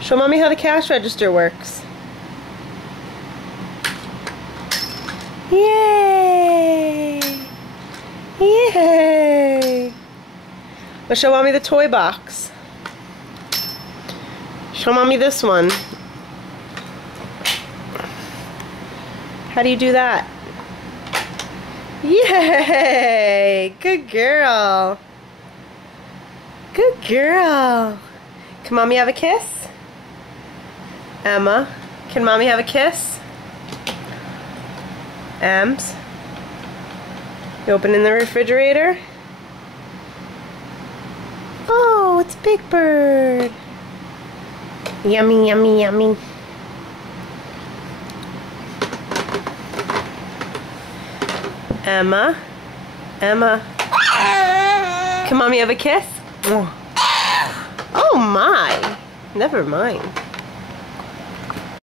Show mommy how the cash register works. Yay! Yay! Well, show mommy the toy box. Show mommy this one. How do you do that? Yay! Good girl. Good girl. Can mommy have a kiss? Emma, can mommy have a kiss? Ems, you opening the refrigerator? Oh, it's Big Bird. Yummy, yummy, yummy. Emma, Emma, can mommy have a kiss? Oh my, never mind.